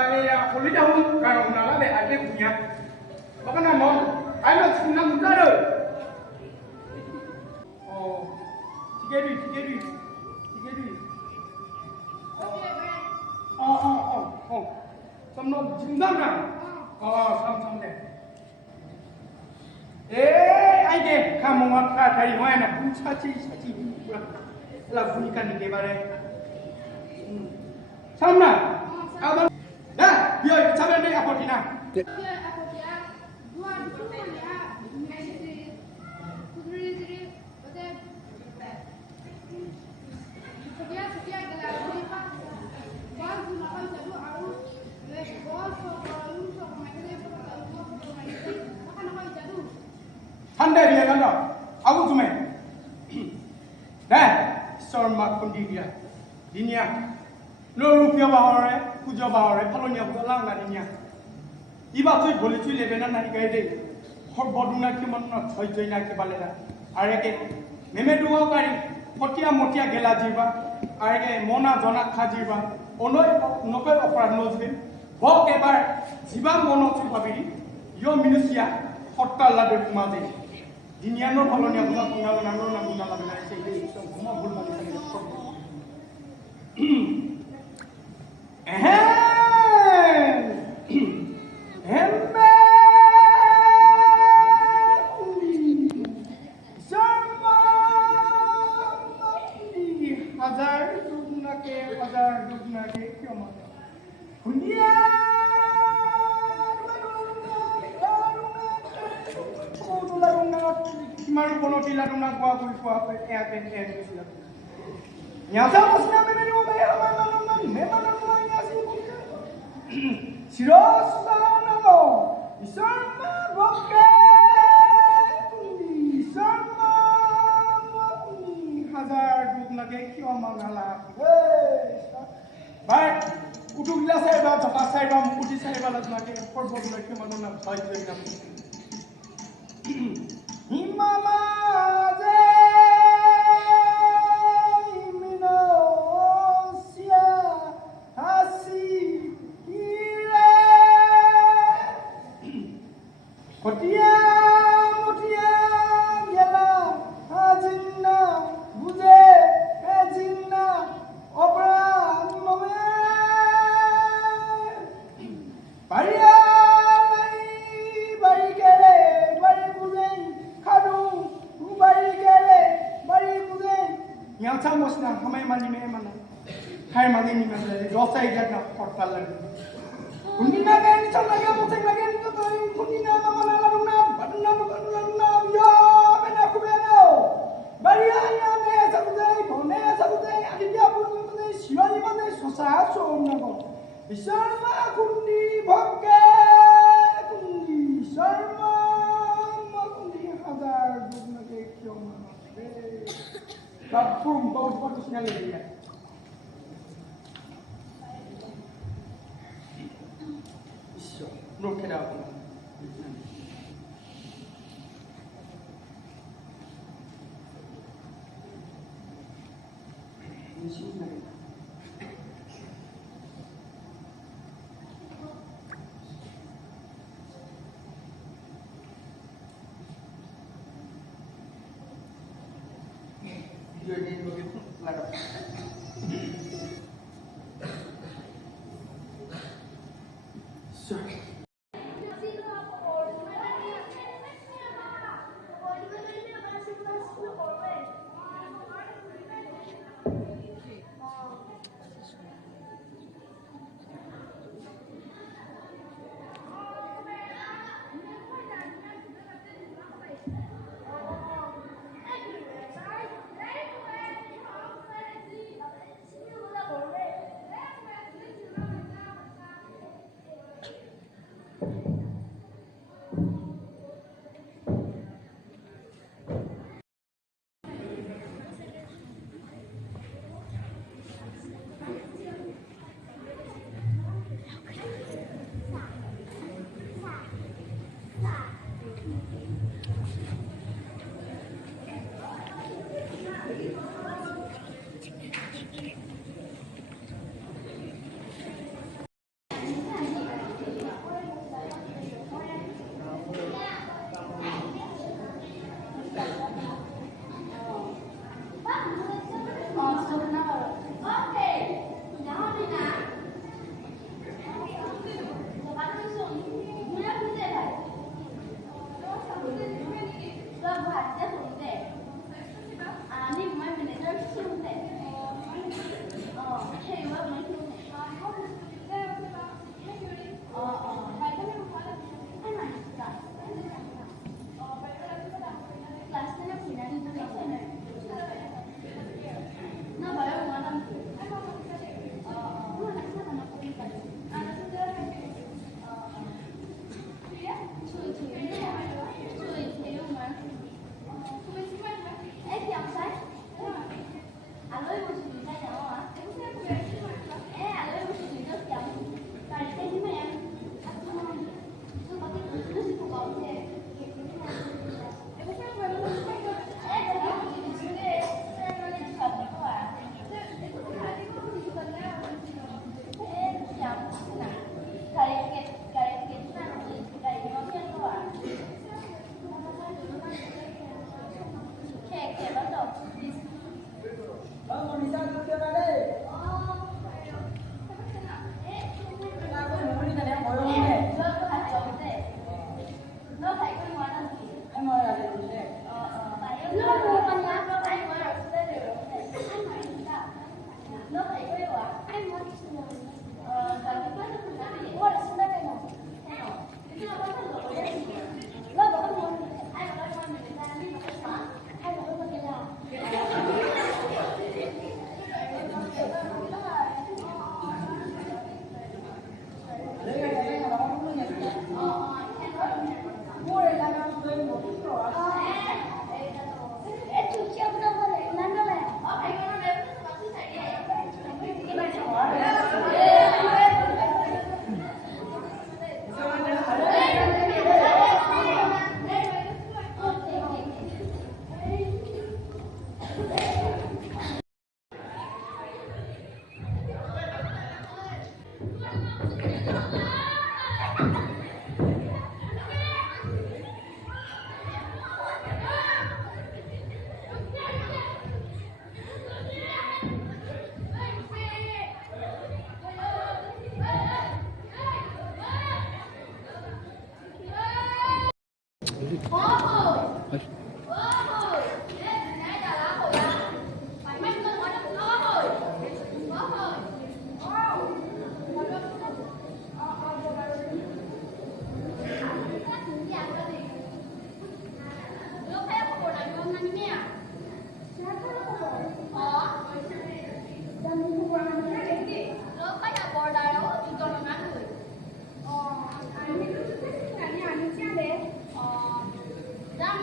ya kulit dahulu kalau nala be ada punya. Bahkan nama ayo senang muda deh. Oh, tiga duit. Oh. Samno jindang kan? Oh, sam deh. Aje kamu makan dari mana? Saci. Lah bunyikan di kebare. Samna. Abang. Dah, biar sampai ni apa tina? Handai dia kan tak? Aku cuma. Dah, sormak pun dia. Dinia. No rupiah bahore, puja bahore, kalau ni aku lang lah dinia. Iba tu boleh tu lebenan nanti kaya deh. Hor boduna ki mana, joy nak ki balera. Are ke, meme dua kali, motia gela jiba. Are ke mona jona khajiba. Nokoi operan nozbin. Bok ebar jiba mono tu babiri. Yo minusia hotel lah berkumade. Dinia no kalau ni aku nak guna lah benar sih. Semua bulu balik lagi. Hazar dugna ke क्यों मारे? दुनिया Maru kono tila duna gua apa sila. Nyata musna memang mau bayar memang nyasi. Siros tanamo. Isarma bokke. Isarma hazar dugna ke kyo mangala. Baik, udah gila saya dah, japa saya dah, muti saya balas lagi, korban lagi mana nak baik lagi nak. Mama je, minosia, hasi, ire, kotia, gela, hajinna, buze, hajinna, obra. Yang sama sedang kami mandi mana? Hai mandi ni mana? Dosa ikat nak portal lagi. Kuning naga ni sama lagi, musik lagi ni tu. Kuning naga mana lalu nam, badun nam. Yo, benda aku benda. Barianya ni sabudai, aditya pun ni siwani mana susah so naga. Isarma kundi bangke, kundi isarma hazar dugna ke kyo mana? Bapum bagus sekali dia. Iso, no kena apa. Jadi begitu ladap. Dam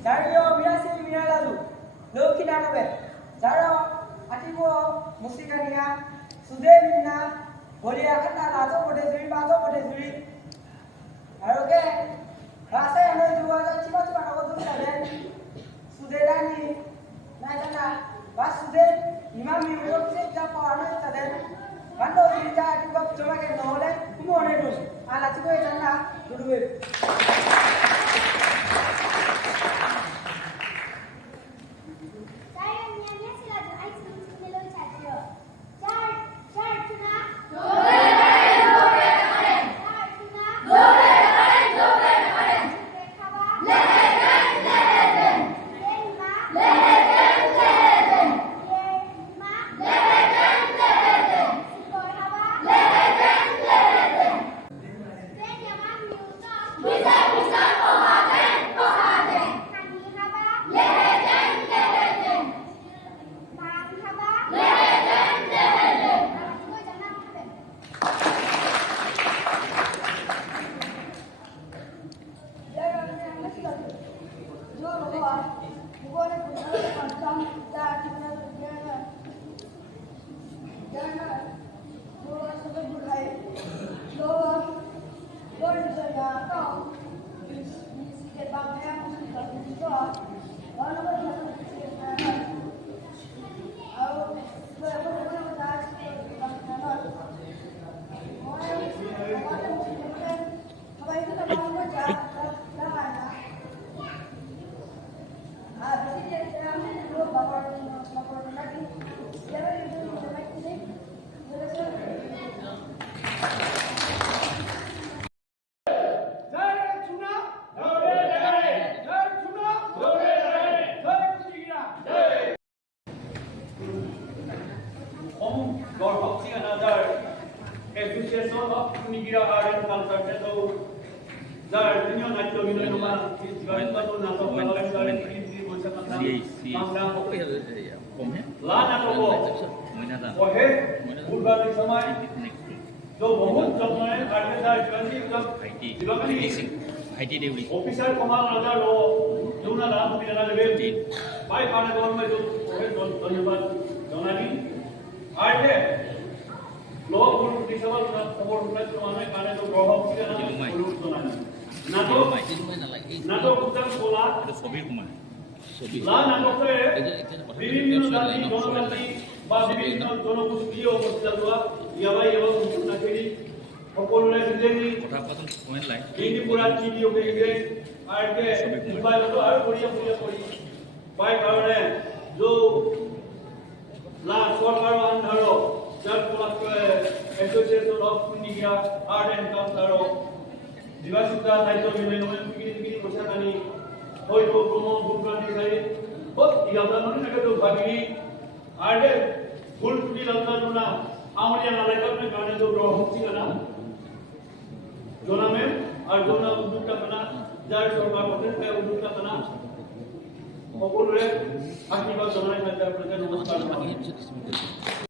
Dario mirasi miralalu, loki nagabe. Zaro atibo musikania, sudemina, bolia kata lato bode zuri bato bode zuri. Aroke, rasa yang ada dua ada cuma aku tuh saden. Sudedani, naikana, pas suded, imam miruk sih japa anak saden. Kando sirja atibo cuma ke noleh, kumo nedu. Ala cipo jana, dulu. Association of Nigira Art and Culture. So, the Union National Union is going to NATO Official command another law, Juna Ram Pinana Level, by Panagon, Donani, Arte. Law will disable for plus one and to go home. NATO Kutam Sola, the Soviet woman. Lan and Living Donati, Babi, Donobuski, or Yava, Nakiri, Apollo, Indipura, TV of the Great, Arte, by Carolyn, Joe, La Sorcaro and Haro. Association of Nigeria Art and Culture, Divasita, Naito, Union, Rosani, Hoito, Promo, Bukan, but the other Bagri, Arte, Full Luna, Amarian Alakan, Ganado, Rohana, Jonamel, Ardona, Udukapana, Jars or Udukapana, সকলোৰে আশীৰ্বাদ জনাই তাতে নমস্কাৰ জনাওঁ